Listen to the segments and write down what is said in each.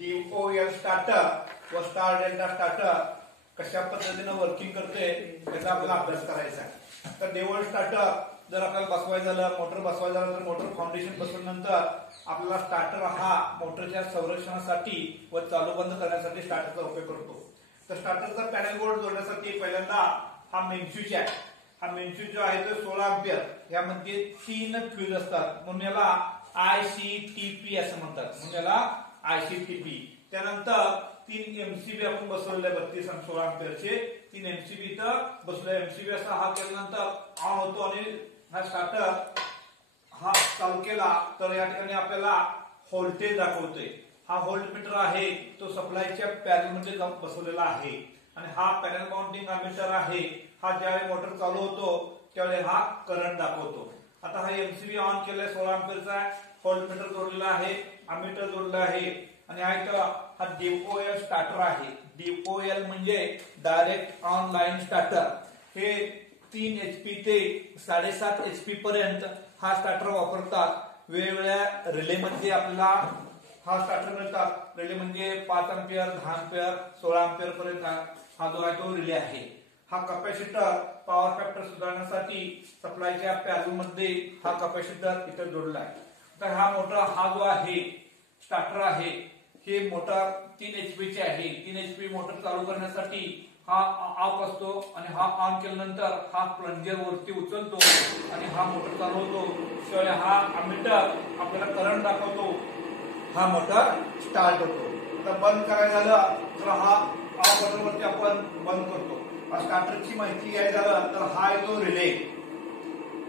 DOL starter व star delta starter कशा पद्धतीने वर्किंग करते याचा आपल्याला अभ्यास करायचा आहे। तर DOL स्टार्टर जर आपल्याला बसवायचं झालं, मोटर बसवायचं झालं तर मोटर फाउंडेशन बसवल्यानंतर आपल्याला स्टार्टर हा मोटरच्या संरक्षणासाठी व चालू बंद करण्यासाठी स्टार्टरचा उपयोग करतो। तर स्टार्टरचा पॅनल बोर्ड जोडण्यासाठी पहिल्यांदा हा मेन स्विच आहे। हा मेन स्विच जो आहे तो 16 अँपिअर, यामध्ये 3 फ्यूज असतात म्हणून याला ICTP असं म्हणतात, म्हणून याला ICTP। त्यानंतर 3 MCB आपण बसवलेले 32 आणि 16 अँपिअरचे 3 MCB इथं बसवले। MCB असा हा केल्यानंतर ऑन होतो आणि हा स्टार्टर हा चालू केला तर या ठिकाणी आपल्याला व्होल्टेज दाखवतोय। हा व्होल्टमीटर आहे तो सप्लायच्या पॅनल मध्ये बसवलेला आहे आणि हा पॅनल माउंटिंग अमीटर आहे। हा ज्यावेळी मोटर चालू होतो त्यावेळी हा करंट दाखवतो। आता हा MCB ऑन केलाय, 16 अँपिअरचा व्होल्टमीटर जोडलेला आहे, अमीटर जोडलेला आहे आणि हा DOL स्टार्टर आहे। DOL म्हणजे डायरेक्ट ऑनलाइन स्टार्टर। हे 3 HP ते 7.5 HP पर्यंत हा स्टार्टर वापरतात। वेगवेगळ्या रिले मध्ये आपल्याला हा स्टार्टर मिळतात। रिले म्हणजे 5 अँपिअर, 10 अँपिअर, 16 अँपिअर पर्यंत हा जो आहे तो रिले आहे। हा कॅपॅसिटर पॉवर फॅक्टर सुधारण्यासाठी सप्लायच्या पॅनल मध्ये हा कॅपॅसिटर इथे जोडला आहे। तर हा मोटर हा जो आहे स्टार्टर आहे हे मोटर 3 HP चे आहे। 3 HP मोटर चालू करण्यासाठी हा ऑफ असतो आणि हा ऑन केल्यानंतर हा प्लंजर वरती उचलतो आणि हा मोटर चालू होतो। त्यावेळी हा अमीटर आपल्याला करंट दाखवतो, हा मोटर स्टार्ट होतो। तर बंद करायचं झालं तर हा ऑफ बटन वरती आपण बंद करतो। स्टार्टरची माहिती घ्यायची झालं तर हा आहे तो रिले।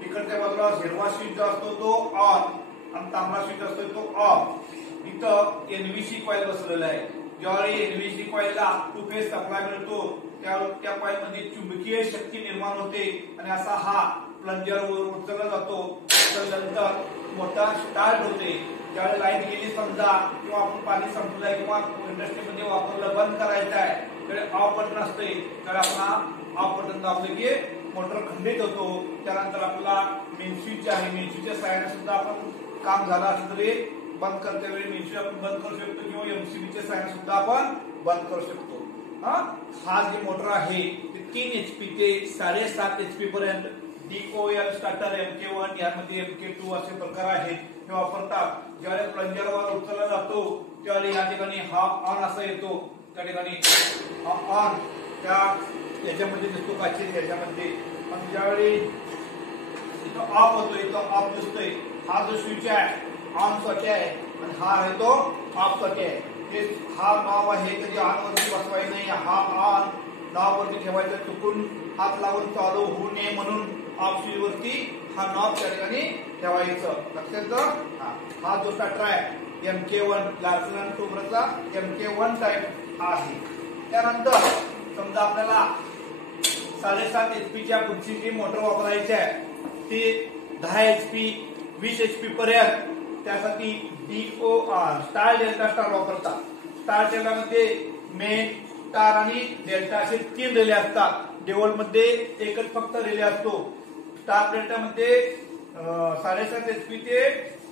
इकडच्या बाजूला हिरवा स्विच जो असतो तो ऑन आणि तांबडा स्विच असतो तो ऑफ। इथं NVC कॉइल बसवलेला आहे। ज्यावेळी NVC कॉइलला 2 फेज सप्लाय मिळतो त्या कॉइल मध्ये चुंबकीय शक्ती निर्माण होते आणि असा हा प्लंजर वर उचलला जातो। त्यानंतर मोटर स्टार्ट होते। ज्यावेळी लाईट गेली समजा किंवा आपण पाणी संपलंय किंवा इंडस्ट्रीमध्ये वापरलं बंद करायचं आहे त्यावेळी ऑफ बटन असते, तर आपण ऑफ बटन दाबले की मोटर खंडित होतो। त्यानंतर आपला मेन स्विच आहे, मेन स्विचच्या सहाय्याने सुद्धा आपण काम झालं असलं तरी बंद करते वेळी मेन स्विच आपण बंद करू शकतो किंवा MCBच्या सहाय्याने सुद्धा आपण बंद करू शकतो। हा जे मोटर आहे ते 3 HP ते 7.5 HP पर्यंत DOL स्टार्टर MK1 यामध्ये MK2 असे प्रकार आहेत हे वापरतात। ज्यावेळी प्लंजर वर उचलला जातो त्यावेळी या ठिकाणी हा ऑन असा येतो, त्या ठिकाणी हा ऑन त्या याच्यामध्ये दिसतो काचेत याच्यामध्ये, आणि ज्यावेळी इथं ऑफ होतो इथं ऑफ दिसतोय। हा जो स्विच आहे ऑन सॉकेट आहे आणि हा आहे तो ऑफ सॉकेट आहे। हा नॉब आहे कधी ऑन वरती बसवायचं नाही, हा ऑन नॉब वरती ठेवायचा, चुकून हात लावून चालू होऊ नये म्हणून ऑफ स्विच वरती हा नॉब त्या ठिकाणी ठेवायचं। लक्षात हा जो स्टार्टर आहे MK1 Larsen and टुब्रोचा MK1 type हा आहे। त्यानंतर समजा आपल्याला 7.5 HP च्या पुढची जी मोटर वापरायची आहे ती 10 HP 20 HP पर्यंत, त्यासाठी स्टार डेल्टा स्टार वापरतात। स्टार डेल्टा मध्ये मेन, स्टार आणि डेल्टा असे 3 रिले असतात। DOL मध्ये एकच फक्त रिले असतो। स्टार डेल्टा मध्ये 7.5 HP ते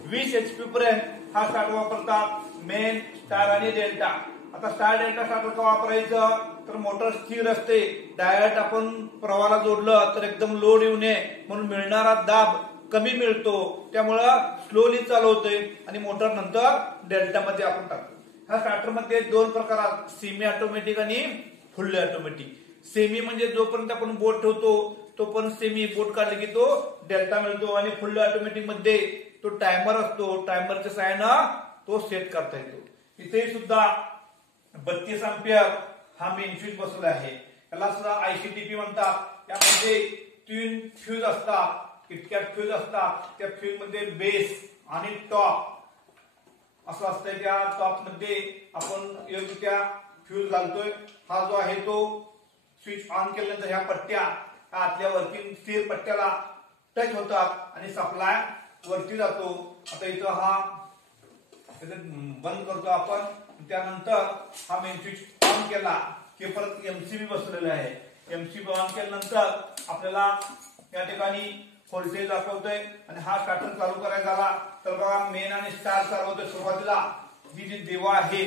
20 HP पर्यंत हा स्टार्टर वापरतात, मेन, स्टार आणि डेल्टा। आता स्टार डेल्टा स्टार्टर का वापरायचं तर मोटर स्थिर असते, डायरेक्ट आपण प्रवाहाला जोडलं तर एकदम लोड येऊ नये म्हणून मिळणारा दाब कमी मिळतो, त्यामुळं स्लोली चालू होते आणि मोटर नंतर डेल्टा मध्ये आपण टाकतो। ह्या स्टार्टर मध्ये 2 प्रकार आहेत, सेमी ऑटोमॅटिक आणि फुल्ली ऑटोमॅटिक। सेमी म्हणजे जोपर्यंत आपण बोट ठेवतो तोपर्यंत सेमी, बोट काढले की तो डेल्टा मिळतो, आणि फुल्ली ऑटोमॅटिक मध्ये तो टायमर असतो, टायमरच्या सहाय्याने तो सेट करता येतो। इथे सुद्धा 32 अँपिअर हा मेन स्विच बसवला आहे, याला सुद्धा ICTP म्हणतात। यामध्ये 3 फ्यूज असतात, इतक्या फ्यूज असतात। त्या फ्यूज मध्ये बेस आणि टॉप असं असतंय। त्या टॉप मध्ये आपण योग्य त्या फ्यूज घालतोय। हा जो आहे तो स्विच ऑन केल्यानंतर ह्या पट्ट्या आतल्या वर्किंग स्थिर पट्ट्याला टच होतात आणि सप्लाय वरती जातो। आता इथं हा बंद करतो आपण, त्यानंतर हा मेन स्विच ऑन केला की परत MCB बसवलेला आहे। MCB ऑन केल्यानंतर आपल्याला या ठिकाणी व्होल्टेज दाखवतोय आणि हा स्टार्टर चालू करायचा झाला तर बघा मेन आणि स्टार चालू होतोय। सुरुवातीला ही जी दिवा आहे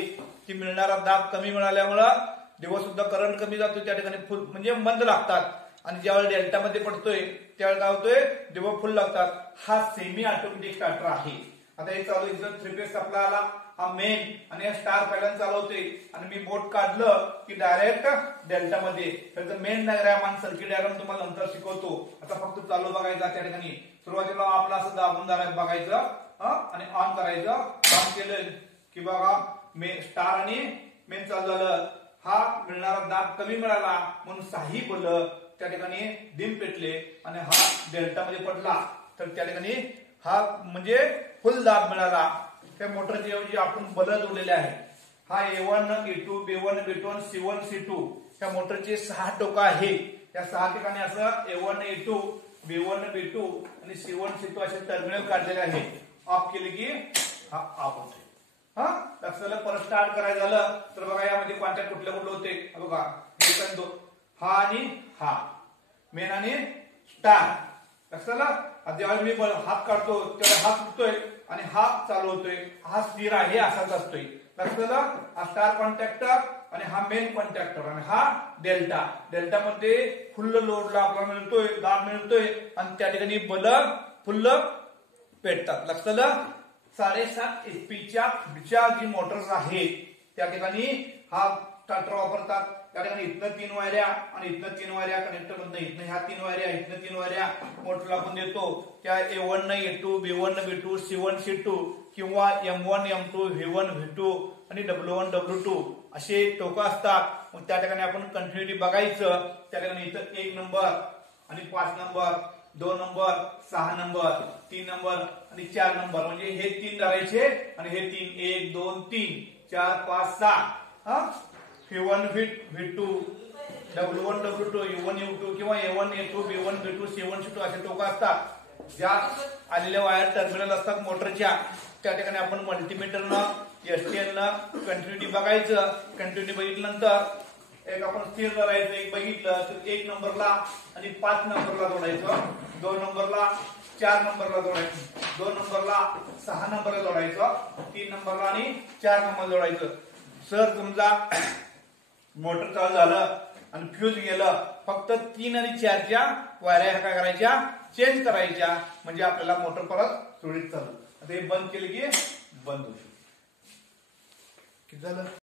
की मिळणारा दाब कमी मिळाल्यामुळं दिवस सुद्धा करंट कमी जातो, त्या ठिकाणी फुल म्हणजे मंद लागतात आणि ज्यावेळी डेल्टामध्ये पडतोय त्यावेळी काय होतोय दिवस फुल लागतात. हा सेमी ऑटोमॅटिक स्टार्टर आहे. आता हे चालू इथं 3 फेज सप्लाय आला, हा मेन आणि हा स्टार पहिल्यांदा चालवते आणि मी बोट काढलं की डायरेक्ट डेल्टा मध्ये. त्याचं मेन डायग्राम आणि सर्किट डायग्राम तुम्हाला नंतर शिकवतो. आता फक्त चालू बघायचा. त्या ठिकाणी सुरुवातीला आपला असं दाबून बघायचं आणि ऑन करायचं. ऑन केलं की बघा स्टार आणि मेन चालू झालं. हा मिळणारा दाब कमी मिळाला म्हणून साही बल त्या ठिकाणी डिम पेटले आणि हा डेल्टा मध्ये पडला, तर त्या ठिकाणी हा म्हणजे फुल दाब मिळाला. त्या मोटरच्या ऐवजी आपण बल जोडलेले आहे. हा A1 A2 B1 B2 C1 C2 त्या मोटरचे 6 टोकं आहे. त्या 6 ठिकाणी असं A1 A2 B1 B2 आणि C1 C2 असे टर्मिनल काढलेले आहे. ऑफ केले की हा ऑफ होते. लक्षात परत स्टार्ट करायचं झालं तर बघा यामध्ये कॉन्टॅक्ट कुठले होते बघा. हा आणि हा मेन आणि स्टार. लक्षात ज्यावेळी मी हात काढतो त्यावेळी हात सुटतोय आणि हा चालू होतोय. हा स्थिर आहे असाच असतोय. लक्षात हा स्टार कॉन्टॅक्टर आणि हा मेन कॉन्टॅक्टर आणि हा डेल्टा. डेल्टा मध्ये फुल्ल लोडला आपल्याला मिळतोय, दाब मिळतोय आणि त्या ठिकाणी बल फुल्ल पेटतात. लक्षात 7.5 HP च्या जी मोटर्स आहेत त्या ठिकाणी हा स्टार्टर वापरतात. त्या ठिकाणी इथनं 3 वायऱ्या आणि इथनं 3 वायऱ्या कनेक्टर मधनं इथनं ह्या 3 वायऱ्या इथनं 3 वायऱ्या मोटरला आपण देतो. त्या A1 A2 B1 B2 C1 C2 किंवा M1 M2 V1 V2 आणि W1 W2 असे टोकं असतात. मग त्या ठिकाणी आपण कंटिन्युटी बघायचं. त्या ठिकाणी इथं 1 नंबर आणि 5 नंबर 2 नंबर 6 नंबर 3 नंबर आणि 4 नंबर म्हणजे हे 3 धरायचे आणि हे 3 1 2 3 4 5 6 V1 V2 W1 W2 U1 U2 किंवा A1 A2 B1 B2 C1 C2 असे टोकं असतात. ज्या आलेल्या वायर टर्मिनल असतात मोटरच्या त्या ठिकाणी आपण मल्टीमीटरनं STLनं कंटिन्युटी बघायचं. कंटिन्युटी बघितल्यानंतर एक आपण स्थिर धरायचं. एक बघितलं तर 1 नंबरला आणि 5 नंबरला जोडायचं. 2 नंबरला 4 नंबरला जोडायचं. 2 नंबरला 6 नंबरला जोडायचं. 3 नंबरला आणि 4 नंबरला जोडायचं. सर समजा मोटर चालू झालं आणि फ्यूज गेलं, फक्त 3 आणि 4च्या वायऱ्या काय करायच्या चेंज करायच्या म्हणजे आपल्याला मोटर परत सुरळीत चालू. आता हे बंद केले की बंद होईल. किती झालं?